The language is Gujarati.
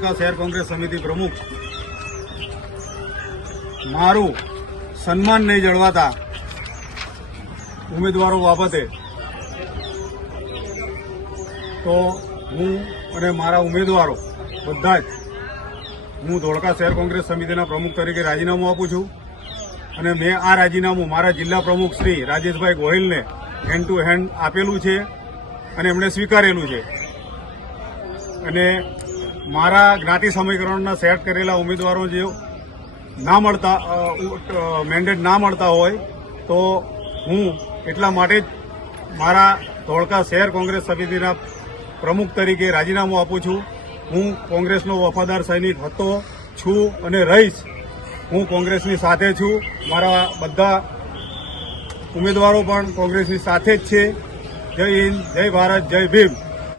ધોળકા શહેર કોંગ્રેસ સમિતિ પ્રમુખ મારું સન્માન નહીં જળવાતા ઉમેદવારો બાબતે તો હું અને મારા ઉમેદવારો બધા જ હું ધોળકા શહેર કોંગ્રેસ સમિતિના પ્રમુખ તરીકે રાજીનામું આપું છું અને મેં આ રાજીનામું મારા જિલ્લા પ્રમુખ શ્રી રાજેશભાઈ ગોહિલને હેન્ડ ટુ હેન્ડ આપેલું છે અને એમણે સ્વીકારેલું છે અને મારા જ્ઞાતિ સમીકરણના સેટ કરેલા ઉમેદવારો જે ના મળતા મેન્ડેટ ના મળતા હોય તો હું એટલા માટે જ મારા ધોળકા શહેર કોંગ્રેસ સમિતિના પ્રમુખ તરીકે રાજીનામું આપું છું. હું કોંગ્રેસનો વફાદાર સૈનિક હતો, છું અને રહીશ. હું કોંગ્રેસની સાથે છું. મારા બધા ઉમેદવારો પણ કોંગ્રેસની સાથે જ છે. જય હિન્દ, જય ભારત, જય ભીમ.